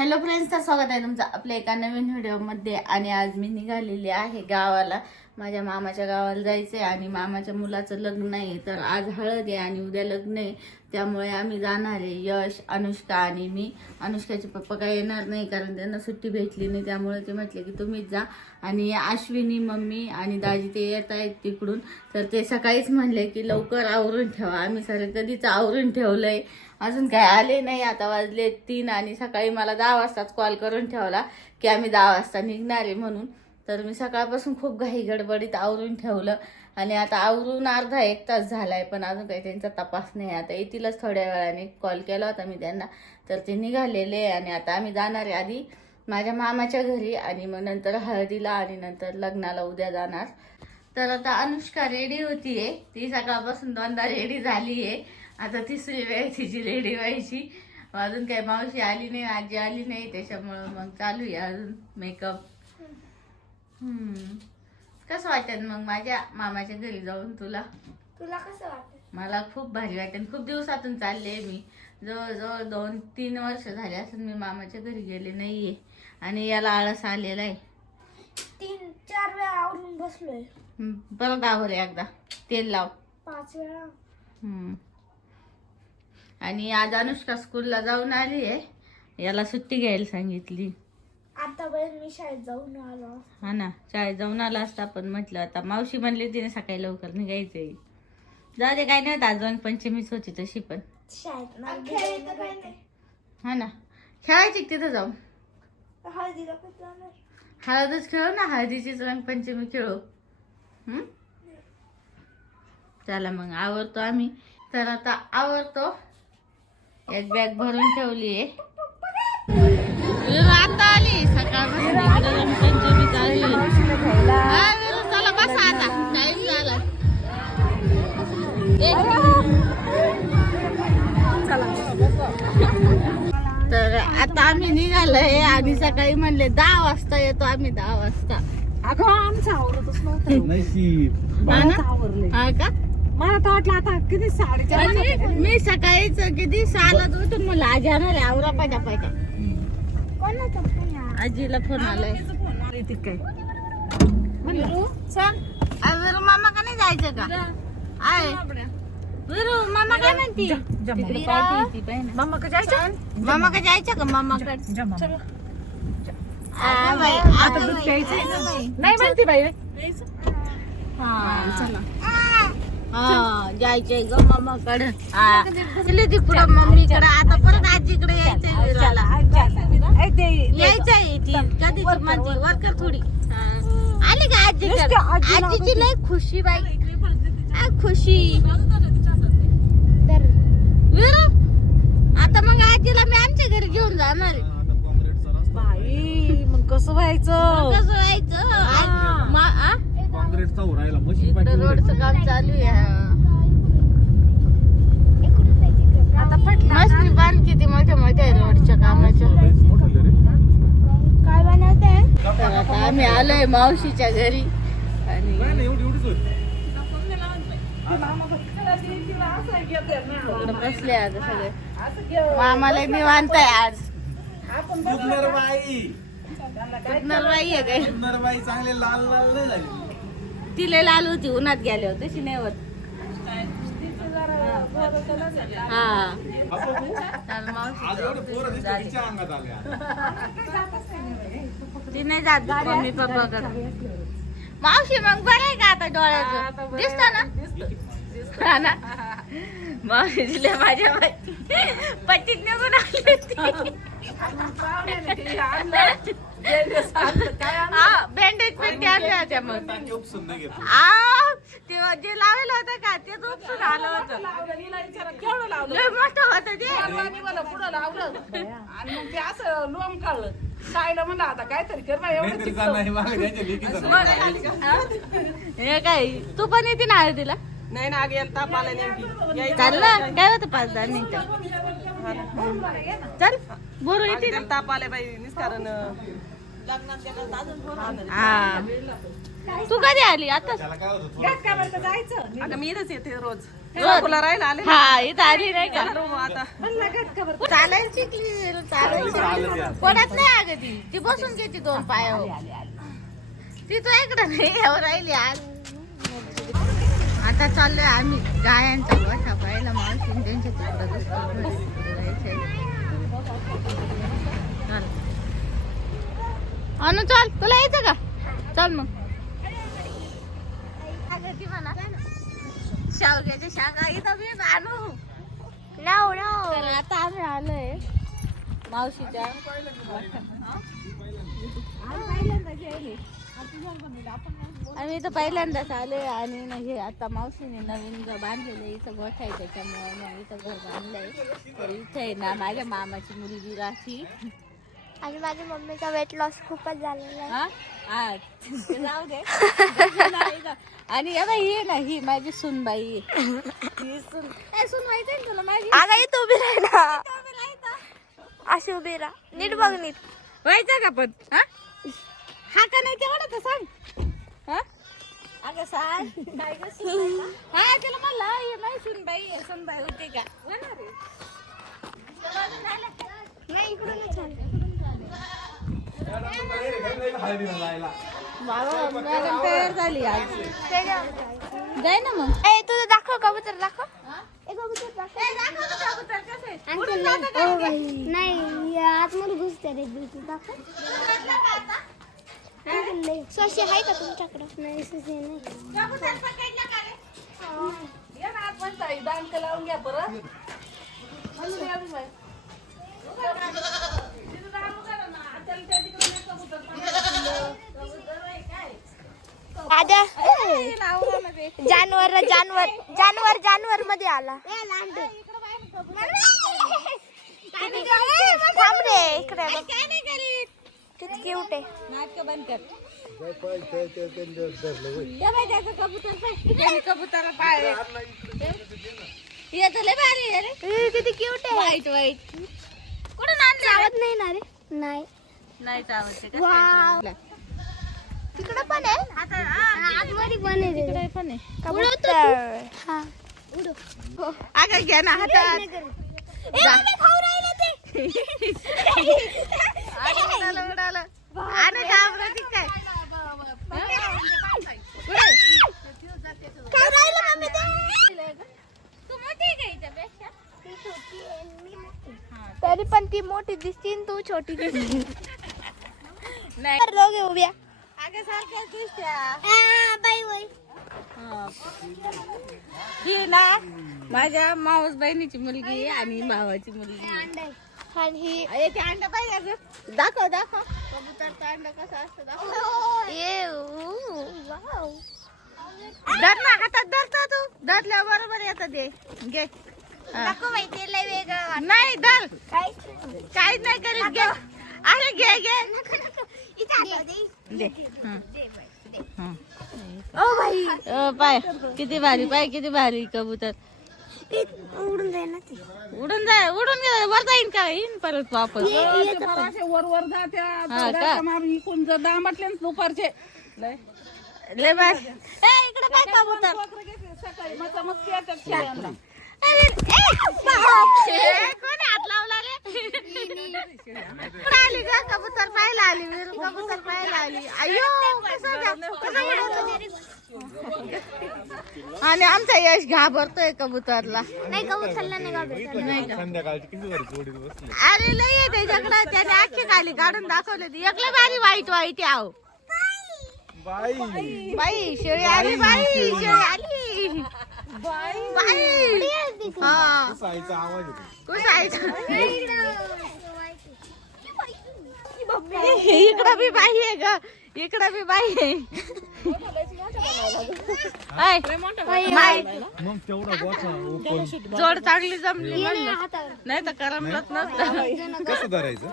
Hello friends तर स्वागत आहे तुमचं आपल्या एका नवीन व्हिडिओमध्ये आणि आज मी निघालेली आहे गावाला. माझ्या मामाच्या गावाला जायचं आहे आणि मामाच्या मुलाचं लग्न आहे. तर आज हळद आहे आणि उद्या लग्न आहे. त्यामुळे आम्ही जाणार आहे. यश अनुष्का आणि मी. अनुष्काचे पप्पा काय येणार नाही कारण त्यांना सुट्टी भेटली नाही. त्यामुळे ते म्हटले की तुम्हीच जा. आणि अश्विनी मम्मी आणि दाजी ते येत आहेत तिकडून. तर ते सकाळीच म्हणले की लवकर आवरून ठेवा. आम्ही सर कधीच आवरून ठेवलं आहे अजून काय आले नाही. आता वाजले तीन आणि सकाळी मला दहा वाजताच कॉल करून ठेवला की आम्ही दहा वाजता निघणार आहे म्हणून. तर मी सकाळपासून खूप घाई गडबडीत आवरून ठेवलं. आणि आता आवरून अर्धा एक तास झाला आहे पण अजून काही त्यांचा तपास नाही. आता येतीलच थोड्या वेळाने. कॉल केला होता मी त्यांना. तर ते निघालेले आहे आणि आता आम्ही जाणार आहे आधी माझ्या मामाच्या घरी आणि मग नंतर हळदीला आणि नंतर लग्नाला उद्या जाणार. तर आता अनुष्का रेडी होतीये ती सकाळपासून दोनदा रेडी झाली आहे. आता तिसरी वेळ तिची रेडी व्हायची. अजून काही मावशी आली नाही आजी आली नाही. त्याच्यामुळं मग चालू आहे अजून मेकअप हम्म. कसं वाटेल मग माझ्या मामाच्या घरी जाऊन तुला? तुला कसं वाटत? मला खूप भारी वाटेल खूप दिवसातून चालले मी. जवळजवळ दोन तीन वर्ष झाले असून मी मामाच्या घरी गेले नाहीये आणि याला आळस आलेला आहे. तीन चार वेळा आवरून बसलोय. हम्म, परत आवर एकदा. तेल लाव. पाच वेळा. हम्म. आणि आज अनुष्का स्कूलला जाऊन आली आहे. याला सुट्टी घ्यायला सांगितली. आतापर्यंत मी शाळेत जाऊन आलो. हा ना शाळेत जाऊन आला असता पण म्हटलं आता मावशी म्हणली तिने सकाळी लवकर निघायचंय. जाऊ दे काय नाही होत आज पंचमीच होती तशी पण. शाळेत नाही हा ना. खेळायची तिथं जाऊन? हळदीला जाणार. हळदच खेळू ना हळदीचीच रंगपंचमी खेळू? हम्म? चला मग आवरतो आम्ही. तर आता आवरतो. एक बॅग भरून ठेवली आहे आता तर आता आम्ही निघालोय आणि सकाळी म्हणले दहा वाजता येतो आम्ही दहा वाजता. अगं आमचं आवरतच नव्हतं. हा? मला का? मला तर वाटलं आता किती साडेचार मी सकाळीच किती सहालाच उठून म्हणलं आज येणार आहे आवरा पाहिजे पाहिजे कोणाचा? आजीला फोन आलाय. काय? विरू मामा का नाही जायचं का? आहे. विरू मामा काय म्हणती? तिकडे का जायचं? मामा जायचं आता दूध. नाही म्हणते बाई. हा जायचंय ग मामाकडे. गेली ती पुढं मम्मीकडे आता परत आजीकडे यायचंय विराला. यायचंय ती कधी ती म्हणते वर्कर थोडी. आली का आजीला आजीची लय खुशी बाई. आ, खुशी. विरू आता मग आजीला मी आमच्या घरी घेऊन जाणार आहे. बाई मग कसं व्हायचं? कसं व्हायचं? आ- मा- आ? काँक्रीटचा रोडचं काम चालू आहे हा. इकडून नाही तिकडं. आता फटलं मस्त बांध किती मोठ्या मोठ्या आहे रोडच्या कामाच्या काय बनवते तर आता आम्ही आलोय मावशीच्या घरी. आणि बसले आता सगळे. मामाला आज. सुंदरबाई नरवाई आहे काय सुंदरबाई चांगले लाल लाल नाही झाले. तिला लाल होती उन्हात गेले होते तशी नाही होत हा मावशी ती नाही जात मम्मी पप्पा मावशी मग बरं आहे का आता डोळ्याचं? दिसत ना? हा ना? मावशी माझ्या पट्टीत निघून आली होती. हा बँडेज पट्टी आणल्या होत्या मग. आ ते जे लावलेलं होतं का तेच उपसून आलं होतं. लय मोठं होतं ते. आणि मग ते असं लोम काढलं. साईला म्हणलं आता काहीतरी कर बाई, एवढं नाहीतरी चालणार नाही, मला त्यांच्या लेकीचं नाव. हे? काय तू पण येते ना हळदीला? नाही ना आग यायला ताप आला नेमकी. चाललं काय होतं पाच दहा मिनिटं? चल बोरू येते ना. ताप आले बाई निस्कारण. हा. तू कधी आली? आता त्याला काय होतं थोडं जायचं. अगं मी इथंच येते रोज? तुला राहायला आले हा इथं आली नाही का? आता. चालायला शिकली चालायला पडत नाही अगं ती. ती बसून घेते दोन पायावर ती तो इकडं नाही यावर राहिली आज. आता चाललोय आम्ही. गायांचा गोठा पाहिला मावशी त्यांच्या तिकडं दिसतं घरी तिकडं जायचंय. चल. अनु चल. तुला यायचं का? चल मग. शेवग्याच्या शाखा इथं मी आणू आता आम्ही आलोय मावशीच्या. आम्ही इथं पहिल्यांदाच आलोय आणि हे आता मावशीने नवीन घर बांधलेलं आहे. इथं गोठा आहे त्याच्यामुळे. मग इथं घर बांधलंय. तर इथे आहे ना माझ्या मामाची मुलगी राखी. आणि माझ्या मम्मीचा वेट लॉस खूपच झालेला आहे. हा? हा, जाऊ दे. नाही? आणि या बाई ही ना ही माझी सुनबाई. ही सुन ए, सुन माहिती आहे ना तुला माझी? अगं इथं उभी राह ना. अशी उभी राहा. नीट बघ नीट. व्हायचं का पण? हा? हा का नाही तेवढं तर सांग. हा? अगं सांग. काय गं? हा तिला म्हणलं हे माझी सुनबाई आहे सुनबाई होती का? होणार आहे. नाही इकडूनच झालं हळदीला लायला बाबा मॅडम तयार झाली आज. जाय ना मग. ए तुझं दाखव कबूतर दाखव. ए कबूतर दाखव. आणखी नाही. O by. नाही या आतमध्ये घुसते रे बिलकुल दाखव. आणखी नाही. ससे आहे का तुमच्याकडं? नाही ससे नाही. ये ना आपण ताई दांड लावून घ्या परत. दादा जानवर जानवर. जानवर जानवर मध्ये आला. थांब रे इकडे. किती क्यूट आहे. नाटक बंद कर कबूतर पाय. किती क्यूट आहे. वाईट वाईट कुठून आणले चावत नाही ना रे. नाही. का? तिकडे पण आहे? आता आतमध्ये पण आहे. इकडे पण आहे. कबूतर हा. अगं घ्या ना हातात. उडालं. आणि घाबरती काय? तरी पण ती मोठी दिसती तू छोटी दिसती. नाही. दोघे उभ्या. अगं सारख्याच दिसत्या बाई हा. ना माझ्या मावस बहिणीची मुलगी आणि भावाची मुलगी. आणि ही अंड पाहिजे अगं दाखव दाखव. कबूतरचं अंड कसं असतं दाखव. ये ऊ, वाव. धर ना हातात धरतो तू. धरल्या बरोबर येतं ते. घे. नको बाई ते लय वेगळं. नाही धर. काय? काहीच नाही करीत घे. अरे घे घे. इथं आता दे. दे. हं. हं. O by. अ, पाय. किती भारी पाय किती भारी कबूतर. उडून जाईल ना ते. उडून जाय उडून गे- वर जाईन का? येईन परत वापस. वर वर हा का? जात्या इकून जर दामटले ना दुपारचे. लय. ए, इकडे पाय कबूतर. सकाळी मस्त मस्त येतात. आली ग कबूतर पाहायला आली वीर कबूतर पाहायला आली अयो कसं जा- कसं उडवतो? आणि आमचा यश घाबरतोय कबूतरला. नाही कबूतरला नाही घाबरत. संध्याकाळची किती भारी जोडीत बसली अरे लय त्याच्याकडं. त्याने आखी खाली काढून दाखवले एकलं भारी वाईट वाईट आहो बाई. बाई शेळी आली बाई शेळी आली. बाई. हा साईचा आवाज येतो कुसायचं इकडं बी बाई आहे ग. इकडं बी बाई आहे. ऐ, बाई, मग तेवढा गोठा ओपन जोड चांगली जमली म्हणलं. नाही तर करमलत नसतं. कसं धरायचं.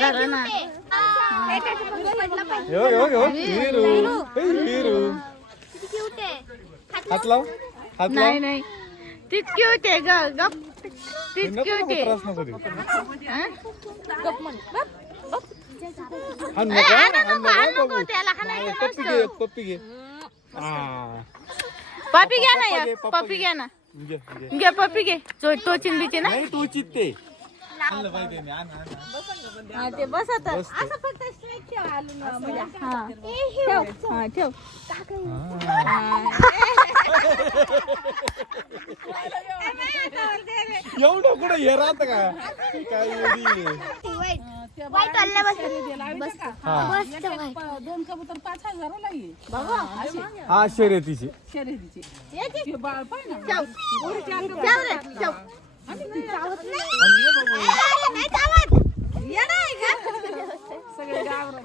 धरा ना. हे बघ, हे बघ, हे बघ. हे. हात लाव हात लाव नाही नाही तितकी होते ग गप तितकी होते त्रास नको देऊ हा? गप म्हण. हाण नको, हाण नको, हाण नको, नको. त्याला हाणायचं पप्पी घे पप्पी घे हा. पपी घ्या ना पप्पा एक पप्पा पपी. घ्या ना घे, घे. घे पपी घे तो टोचिन बिचिन ना नाही तू चित्ते आणलं पाहिजे मी, आण, आण, आण. ते बसत बसतं. असं फक्त straight ठेव म्हणजे. हा. हे. हा, ठेव एवढं कुठं हे राहत काय वाईट वाल्या बस. बस मस्त दोन कबूतर पाच हजाराला हा शर्यतीची. शर्यतीचे. हे सगळे गावरान.